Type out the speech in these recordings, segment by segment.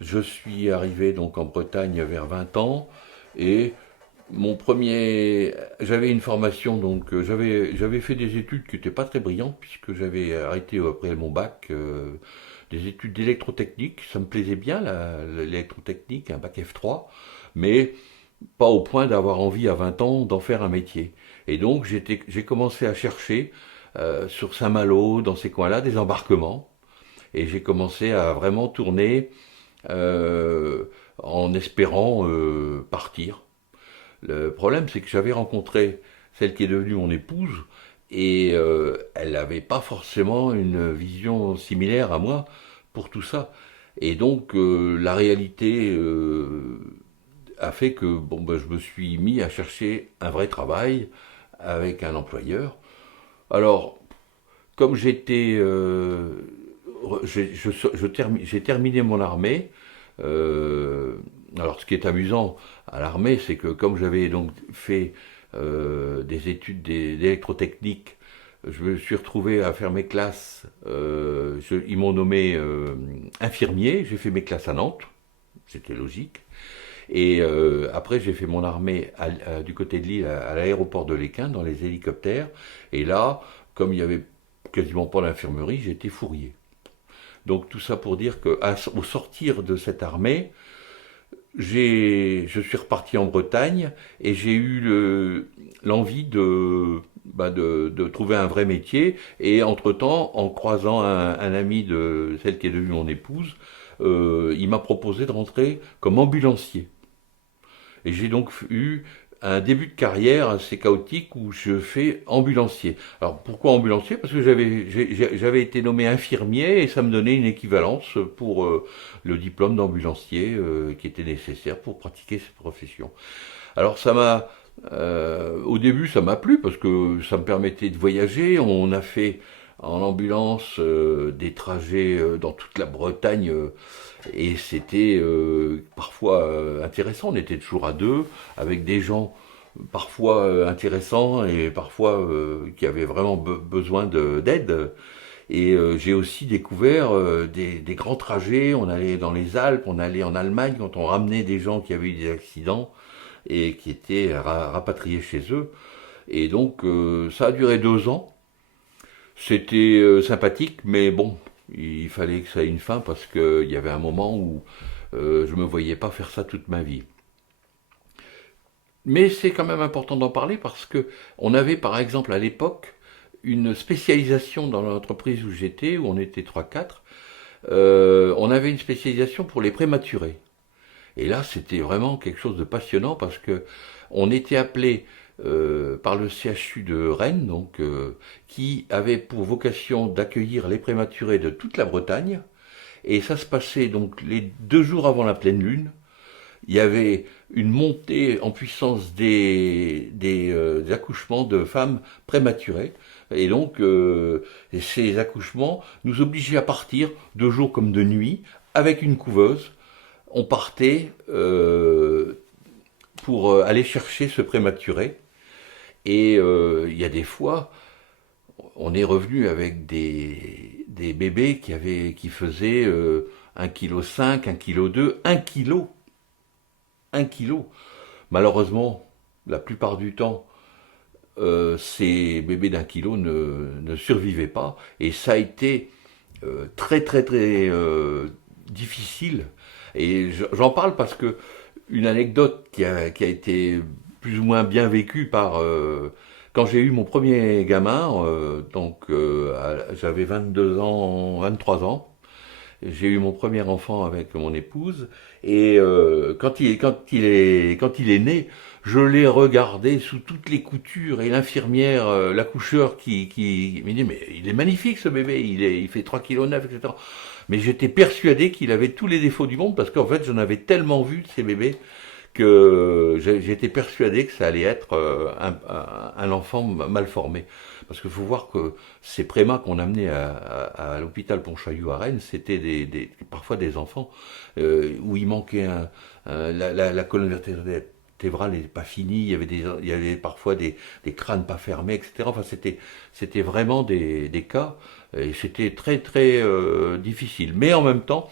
Je suis arrivé donc en Bretagne vers 20 ans et j'avais une formation donc j'avais fait des études qui n'étaient pas très brillantes puisque j'avais arrêté après mon bac des études d'électrotechnique. Ça me plaisait bien l'électrotechnique, un bac F3, mais pas au point d'avoir envie à 20 ans d'en faire un métier. Et donc j'ai commencé à chercher sur Saint-Malo, dans ces coins-là, des embarquements. Et j'ai commencé à vraiment tourner euh, en espérant partir. Le problème, c'est que j'avais rencontré celle qui est devenue mon épouse et elle n'avait pas forcément une vision similaire à moi pour tout ça. Et donc la réalité a fait que bon, ben, je me suis mis à chercher un vrai travail avec un employeur. Alors, comme j'ai terminé mon armée. euh, alors, ce qui est amusant à l'armée, c'est que comme j'avais donc fait des études d'électrotechnique, je me suis retrouvé à faire mes classes. Ils m'ont nommé infirmier. J'ai fait mes classes à Nantes. C'était logique. Et après, j'ai fait mon armée du côté de Lille, à l'aéroport de Léquin, dans les hélicoptères. Et là, comme il y avait quasiment pas d'infirmerie, j'étais fourrier. Donc tout ça pour dire qu'au sortir de cette armée, je suis reparti en Bretagne et j'ai eu l'envie de trouver un vrai métier. Et entre-temps, en croisant un ami de celle qui est devenue mon épouse, il m'a proposé de rentrer comme ambulancier. Et j'ai donc eu un début de carrière assez chaotique où je fais ambulancier. Alors pourquoi ambulancier? Parce que j'avais été nommé infirmier et ça me donnait une équivalence pour le diplôme d'ambulancier qui était nécessaire pour pratiquer cette profession. Alors au début ça m'a plu parce que ça me permettait de voyager. On a fait en ambulance des trajets dans toute la Bretagne et c'était parfois intéressant. On était toujours à deux avec des gens parfois intéressants et parfois qui avaient vraiment besoin d'aide. Et j'ai aussi découvert des grands trajets. On allait dans les Alpes, on allait en Allemagne quand on ramenait des gens qui avaient eu des accidents et qui étaient rapatriés chez eux. Et donc ça a duré 2 ans. C'était sympathique, mais bon, il fallait que ça ait une fin parce qu'il y avait un moment où je me voyais pas faire ça toute ma vie. Mais c'est quand même important d'en parler parce que on avait par exemple à l'époque une spécialisation dans l'entreprise où j'étais, où on était trois quatre. On avait une spécialisation pour les prématurés. Et là, c'était vraiment quelque chose de passionnant parce que on était appelé par le CHU de Rennes, donc, qui avait pour vocation d'accueillir les prématurés de toute la Bretagne. Et ça se passait donc les 2 jours avant la pleine lune. Il y avait une montée en puissance des accouchements de femmes prématurées. Et donc, ces accouchements nous obligeaient à partir de jour comme de nuit avec une couveuse. On partait pour aller chercher ce prématuré. Et il y a des fois, on est revenu avec des bébés qui faisaient 1,5 kg, 1,2 kg, 1 kg. 1 kg. Malheureusement, la plupart du temps, ces bébés d'1 kg ne survivaient pas. Et ça a été très très très difficile. Et j'en parle parce que une anecdote qui a été plus ou moins bien vécue par quand j'ai eu mon premier gamin, j'avais 22 ans, 23 ans. J'ai eu mon premier enfant avec mon épouse et quand il est né, je l'ai regardé sous toutes les coutures et l'infirmière, l'accoucheur qui me dit mais il est magnifique ce bébé, il fait 3,9 kg, etc. Mais j'étais persuadé qu'il avait tous les défauts du monde parce qu'en fait j'en avais tellement vu de ces bébés que j'étais persuadé que ça allait être un enfant mal formé. Parce qu'il faut voir que ces prémas qu'on amenait à l'hôpital Pontchaillou à Rennes, c'était parfois des enfants où il manquait la colonne vertébrale n'était pas finie, il y avait parfois des crânes pas fermés, etc. Enfin, c'était vraiment des cas, et c'était très très difficile. Mais en même temps,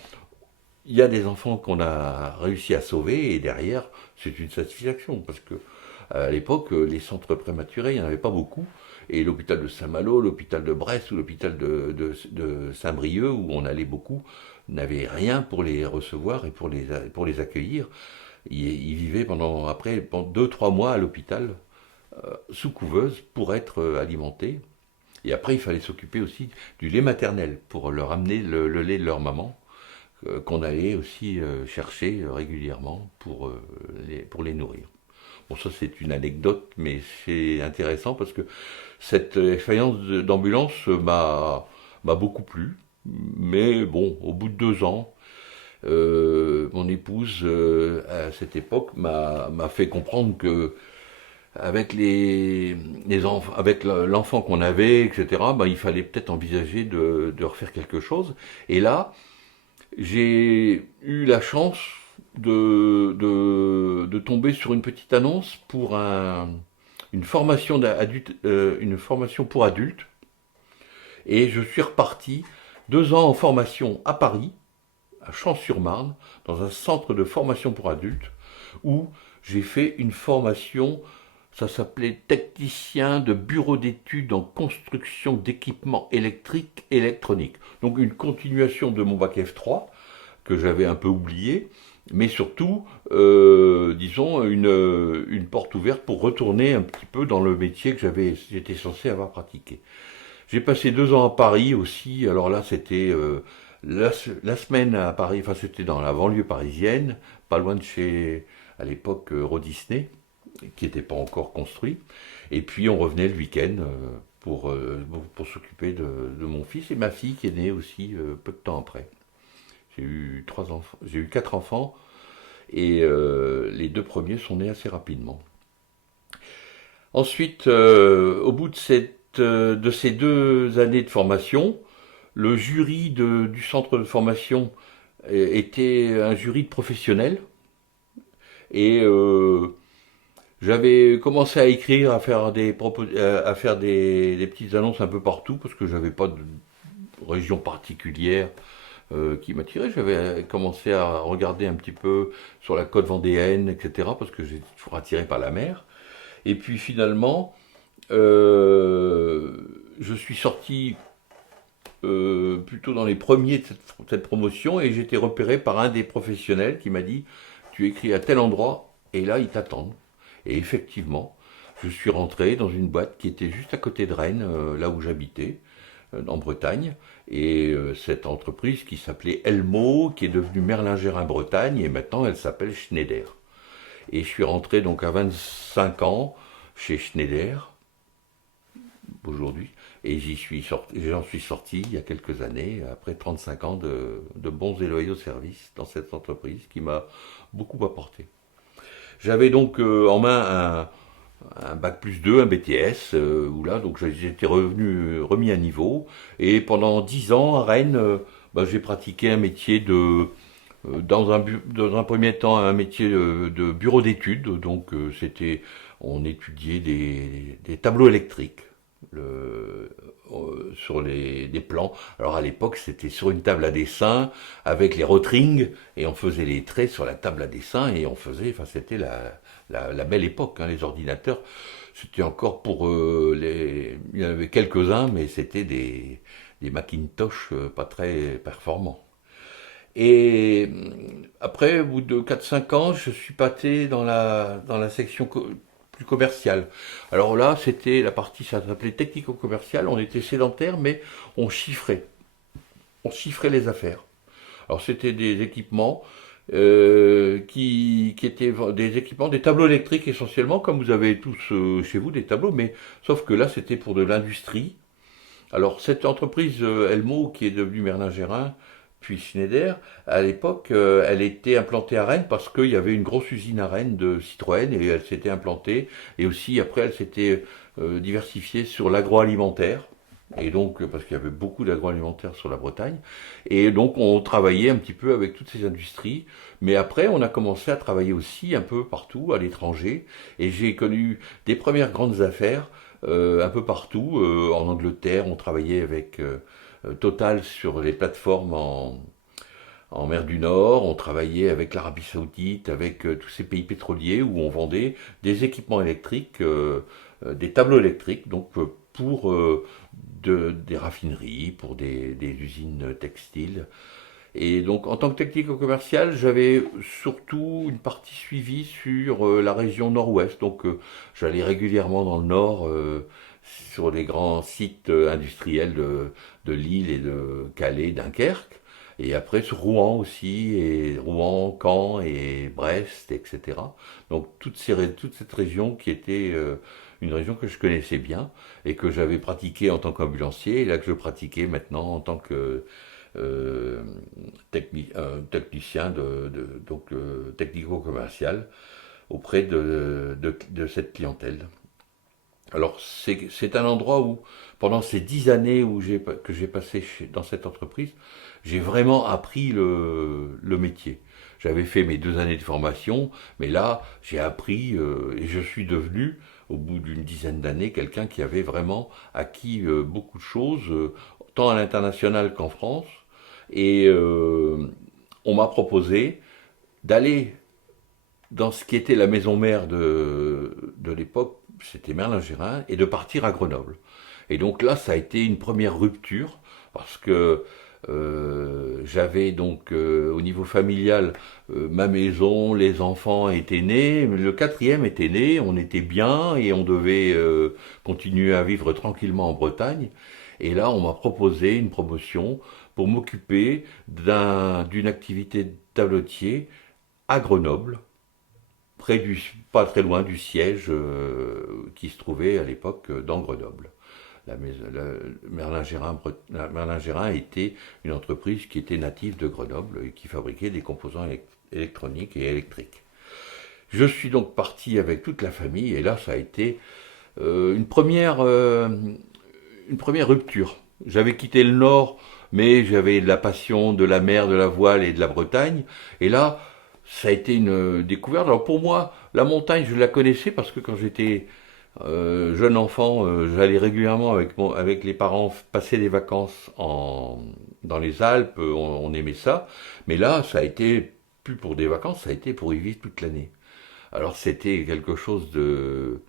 il y a des enfants qu'on a réussi à sauver et derrière, c'est une satisfaction parce que à l'époque, les centres prématurés, il n'y en avait pas beaucoup. Et l'hôpital de Saint-Malo, l'hôpital de Brest ou l'hôpital de Saint-Brieuc, où on allait beaucoup, n'avaient rien pour les recevoir et pour les accueillir. Ils vivaient pendant 2, 3 mois à l'hôpital, sous couveuse, pour être alimentés. Et après, il fallait s'occuper aussi du lait maternel pour leur amener le lait de leur maman, qu'on allait aussi chercher régulièrement pour les nourrir. Bon, ça c'est une anecdote, mais c'est intéressant parce que cette expérience d'ambulance m'a beaucoup plu. Mais bon, au bout de 2 ans, mon épouse, à cette époque, m'a fait comprendre que avec avec l'enfant qu'on avait, etc., bah, il fallait peut-être envisager de refaire quelque chose. Et là, j'ai eu la chance de tomber sur une petite annonce pour une formation une formation pour adultes. Et je suis reparti 2 ans en formation à Paris, à Champs-sur-Marne, dans un centre de formation pour adultes, où j'ai fait une formation, ça s'appelait technicien de bureau d'études en construction d'équipements électriques et électroniques. Donc une continuation de mon bac F3, que j'avais un peu oublié, mais surtout, disons, une porte ouverte pour retourner un petit peu dans le métier que j'étais censé avoir pratiqué. J'ai passé 2 ans à Paris aussi. Alors là, c'était la semaine à Paris, enfin c'était dans la banlieue parisienne, pas loin de chez, à l'époque, Euro Disney, qui n'était pas encore construit. Et puis on revenait le week-end pour s'occuper de mon fils et ma fille qui est née aussi peu de temps après. J'ai eu 4 enfants et les 2 premiers sont nés assez rapidement. Ensuite, au bout de ces 2 années de formation, le jury du centre de formation était un jury de professionnels et j'avais commencé à écrire, à faire des petites annonces un peu partout parce que j'avais pas de région particulière qui m'attirait. J'avais commencé à regarder un petit peu sur la côte vendéenne, etc., parce que j'étais toujours attiré par la mer. Et puis finalement, je suis sorti plutôt dans les premiers de cette promotion et j'ai été repéré par un des professionnels qui m'a dit tu écris à tel endroit et là ils t'attendent. Et effectivement, je suis rentré dans une boîte qui était juste à côté de Rennes, là où j'habitais, en Bretagne, et cette entreprise qui s'appelait Elmo, qui est devenue Merlin-Gérin Bretagne, et maintenant elle s'appelle Schneider. Et je suis rentré donc à 25 ans chez Schneider, aujourd'hui, et j'en suis sorti il y a quelques années, après 35 ans de bons et loyaux services dans cette entreprise qui m'a beaucoup apporté. J'avais donc en main un bac plus 2, un BTS, où là, donc j'étais remis à niveau. Et pendant 10 ans à Rennes, bah, j'ai pratiqué un métier dans un premier temps, un métier de bureau d'études. Donc on étudiait des tableaux électriques. Sur des plans. Alors à l'époque, c'était sur une table à dessin avec les rotrings et on faisait les traits sur la table à dessin et enfin c'était la belle époque, hein, les ordinateurs. C'était encore il y en avait quelques-uns, mais c'était des Macintosh pas très performants. Et après, au bout de 4, 5 ans, je suis passé dans la section plus commerciale. Alors là, c'était la partie, ça s'appelait technico-commercial. On était sédentaire, mais on chiffrait. On chiffrait les affaires. Alors c'était des équipements qui étaient des équipements, des tableaux électriques essentiellement, comme vous avez tous chez vous des tableaux, mais sauf que là, c'était pour de l'industrie. Alors cette entreprise Elmo, qui est devenue Merlin-Gérin, puis Schneider, à l'époque, elle était implantée à Rennes parce qu'il y avait une grosse usine à Rennes de Citroën et elle s'était implantée. Et aussi, après, elle s'était diversifiée sur l'agroalimentaire. Et donc, parce qu'il y avait beaucoup d'agroalimentaire sur la Bretagne. Et donc, on travaillait un petit peu avec toutes ces industries. Mais après, on a commencé à travailler aussi un peu partout, à l'étranger. Et j'ai connu des premières grandes affaires un peu partout. En Angleterre, on travaillait avec Total sur les plateformes en mer du Nord. On travaillait avec l'Arabie Saoudite, avec tous ces pays pétroliers où on vendait des équipements électriques, des tableaux électriques, donc pour des raffineries, pour des usines textiles. Et donc, en tant que technico-commercial, j'avais surtout une partie suivie sur la région nord-ouest. Donc, j'allais régulièrement dans le nord, sur les grands sites industriels de Lille et de Calais, Dunkerque. Et après, sur Rouen aussi, et Rouen, Caen et Brest, etc. Donc, toute cette région qui était une région que je connaissais bien et que j'avais pratiquée en tant qu'ambulancier, et là que je pratiquais maintenant en tant que euh, technicien donc technico-commercial auprès de cette clientèle. Alors c'est un endroit où pendant ces 10 années que j'ai passé dans cette entreprise, j'ai vraiment appris le métier. J'avais fait mes 2 années de formation, mais là j'ai appris et je suis devenu au bout d'une dizaine d'années quelqu'un qui avait vraiment acquis beaucoup de choses, tant à l'international qu'en France. Et on m'a proposé d'aller dans ce qui était la maison mère de l'époque, c'était Merlin-Gérin, et de partir à Grenoble. Et donc là, ça a été une première rupture, parce que j'avais donc au niveau familial ma maison, les enfants étaient nés, le quatrième était né, on était bien et on devait continuer à vivre tranquillement en Bretagne. Et là, on m'a proposé une promotion pour m'occuper d'une activité de tablettier à Grenoble, pas très loin du siège qui se trouvait à l'époque dans Grenoble. Merlin-Gérin était une entreprise qui était native de Grenoble et qui fabriquait des composants électroniques et électriques. Je suis donc parti avec toute la famille et là ça a été euh, une, première, euh, une première rupture. J'avais quitté le Nord, mais j'avais de la passion de la mer, de la voile et de la Bretagne. Et là, ça a été une découverte. Alors pour moi, la montagne, je la connaissais parce que quand j'étais jeune enfant, j'allais régulièrement avec les parents passer des vacances dans les Alpes, on aimait ça. Mais là, ça a été plus pour des vacances, ça a été pour y vivre toute l'année. Alors c'était quelque chose de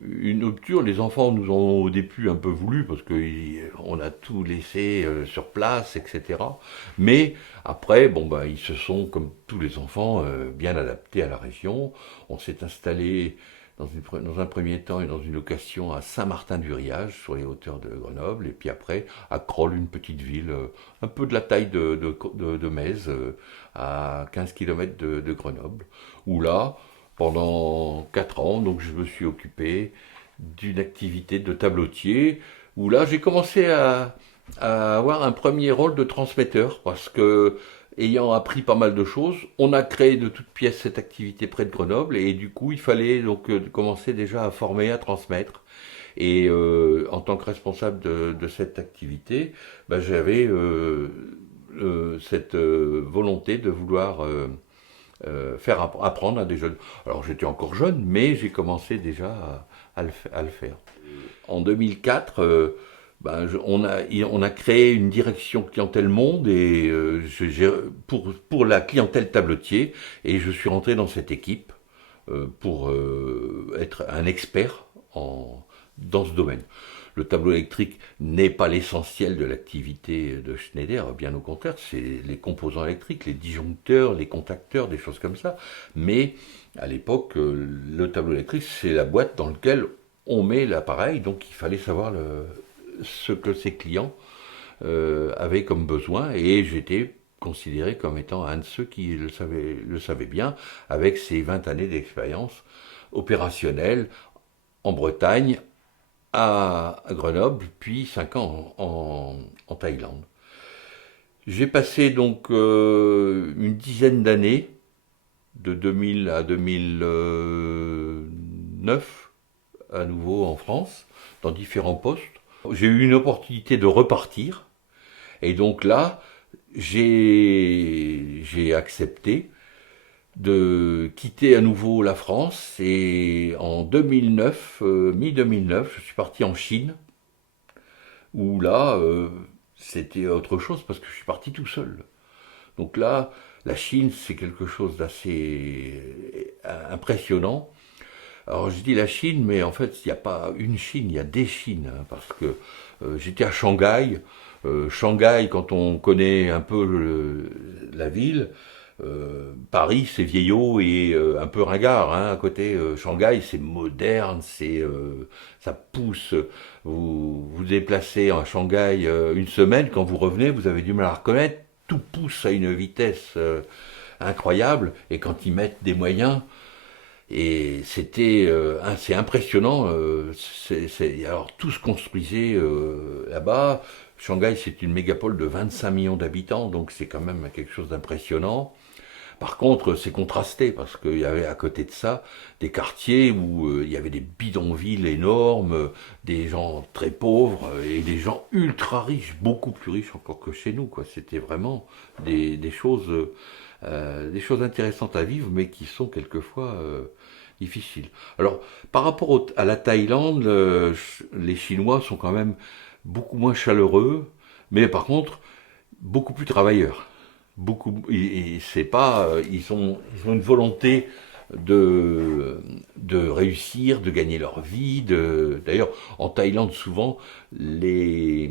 une rupture. Les enfants nous ont au début un peu voulu parce qu'on a tout laissé sur place, etc. Mais après, bon bah ils se sont, comme tous les enfants, bien adaptés à la région. On s'est installé dans un premier temps et dans une location à Saint-Martin-du-Riage, sur les hauteurs de Grenoble, et puis après à Crolles, une petite ville, un peu de la taille de Metz, à 15 km de Grenoble, où là, pendant 4 ans, donc je me suis occupé d'une activité de tableautier, où là j'ai commencé à avoir un premier rôle de transmetteur, parce que ayant appris pas mal de choses, on a créé de toutes pièces cette activité près de Grenoble, et du coup il fallait donc commencer déjà à former, à transmettre. Et en tant que responsable de cette activité, bah, j'avais cette volonté de vouloir faire apprendre à des jeunes. Alors j'étais encore jeune, mais j'ai commencé déjà à le faire. En 2004, ben, on a créé une direction clientèle monde et pour la clientèle tabletier, et je suis rentré dans cette équipe pour être un expert dans ce domaine. Le tableau électrique n'est pas l'essentiel de l'activité de Schneider, bien au contraire, c'est les composants électriques, les disjoncteurs, les contacteurs, des choses comme ça. Mais à l'époque, le tableau électrique, c'est la boîte dans laquelle on met l'appareil, donc il fallait savoir ce que ses clients avaient comme besoin, et j'étais considéré comme étant un de ceux qui le savaient bien, avec ses 20 années d'expérience opérationnelle en Bretagne, à Grenoble, puis 5 ans en Thaïlande. J'ai passé donc une dizaine d'années, de 2000 à 2009, à nouveau en France, dans différents postes. J'ai eu une opportunité de repartir, et donc là, j'ai accepté de quitter à nouveau la France, et en 2009, mi-2009, je suis parti en Chine, où là, c'était autre chose parce que je suis parti tout seul. Donc là, la Chine, c'est quelque chose d'assez impressionnant. Alors je dis la Chine, mais en fait, il n'y a pas une Chine, il y a des Chines, hein, parce que j'étais à Shanghai. Shanghai, quand on connaît un peu la ville, Paris, c'est vieillot et un peu ringard, hein, à côté. Shanghai, c'est moderne, ça pousse. Vous vous déplacez à Shanghai une semaine, quand vous revenez, vous avez du mal à reconnaître. Tout pousse à une vitesse incroyable, et quand ils mettent des moyens, et c'est impressionnant. Alors tout se construisait là-bas. Shanghai, c'est une mégapole de 25 millions d'habitants, donc c'est quand même quelque chose d'impressionnant. Par contre, c'est contrasté parce qu'il y avait à côté de ça des quartiers où il y avait des bidonvilles énormes, des gens très pauvres et des gens ultra riches, beaucoup plus riches encore que chez nous, quoi. C'était vraiment des choses intéressantes à vivre, mais qui sont quelquefois difficiles. Alors, par rapport à la Thaïlande, les Chinois sont quand même beaucoup moins chaleureux, mais par contre beaucoup plus travailleurs. Beaucoup, et c'est pas, ils ont une volonté de réussir, de gagner leur vie. D'ailleurs, en Thaïlande, souvent, les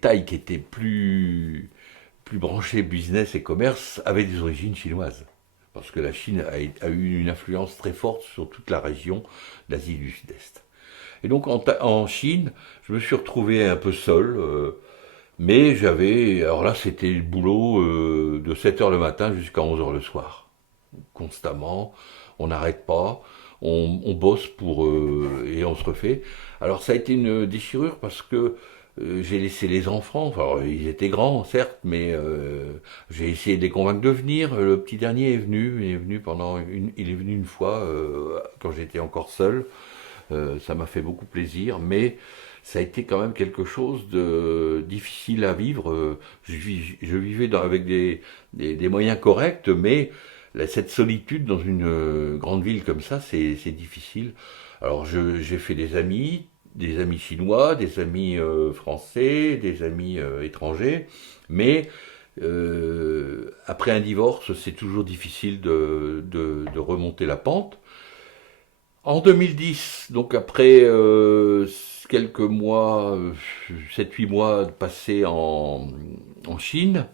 Thaïs qui étaient plus branchés business et commerce avaient des origines chinoises. Parce que la Chine a eu une influence très forte sur toute la région d'Asie du Sud-Est. Et donc en Chine, je me suis retrouvé un peu seul. Mais alors là, c'était le boulot de 7 heures le matin jusqu'à 11 heures le soir. Constamment, on n'arrête pas, on bosse et on se refait. Alors ça a été une déchirure parce que j'ai laissé les enfants, enfin ils étaient grands certes, mais j'ai essayé de les convaincre de venir. Le petit dernier il est venu il est venu une fois quand j'étais encore seul. Ça m'a fait beaucoup plaisir, mais ça a été quand même quelque chose de difficile à vivre. Je vivais avec des moyens corrects, mais cette solitude dans une grande ville comme ça, c'est difficile. Alors j'ai fait des amis chinois, des amis français, des amis étrangers, mais après un divorce, c'est toujours difficile de remonter la pente. En 2010, donc après quelques mois, 7-8 mois passés en Chine,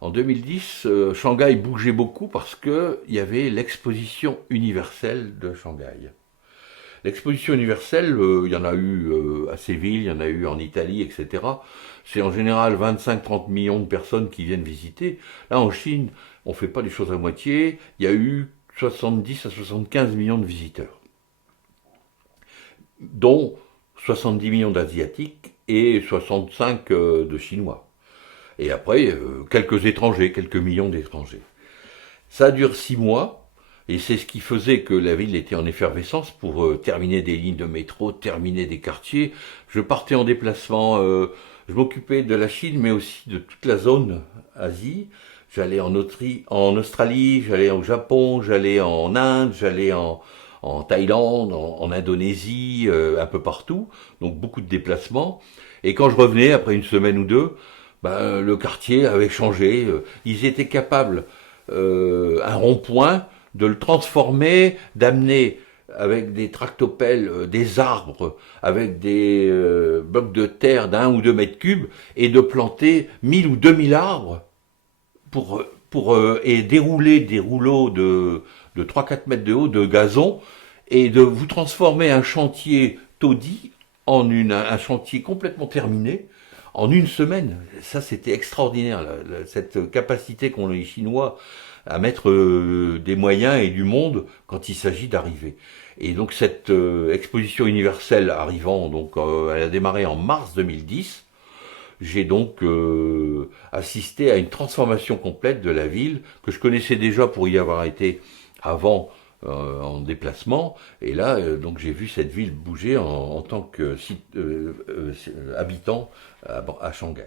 en 2010, Shanghai bougeait beaucoup parce qu'il y avait l'exposition universelle de Shanghai. L'exposition universelle, il y en a eu à Séville, il y en a eu en Italie, etc. C'est en général 25-30 millions de personnes qui viennent visiter. Là, en Chine, on ne fait pas les choses à moitié. Il y a eu 70 à 75 millions de visiteurs, dont 70 millions d'Asiatiques et 65 de Chinois. Et après, quelques étrangers, quelques millions d'étrangers. Ça dure 6 mois, et c'est ce qui faisait que la ville était en effervescence pour terminer des lignes de métro, terminer des quartiers. Je partais en déplacement, je m'occupais de la Chine, mais aussi de toute la zone Asie. J'allais en Australie, j'allais au Japon, j'allais en Inde, j'allais en Thaïlande, en Indonésie, un peu partout, donc beaucoup de déplacements. Et quand je revenais, après une semaine ou deux, ben, le quartier avait changé. Ils étaient capables, un rond-point, de le transformer, d'amener avec des tractopelles des arbres, avec des blocs de terre d'1 ou 2 mètres cubes, et de planter 1000 ou 2000 arbres et dérouler des rouleaux de 3-4 mètres de haut de gazon, et de vous transformer un chantier taudis en un chantier complètement terminé en une semaine. Ça, c'était extraordinaire, cette capacité qu'ont les Chinois à mettre des moyens et du monde quand il s'agit d'arriver. Et donc cette exposition universelle arrivant, donc elle a démarré en mars 2010. J'ai donc assisté à une transformation complète de la ville que je connaissais déjà pour y avoir été avant en déplacement. Et là, donc j'ai vu cette ville bouger en tant que habitant à Shanghai.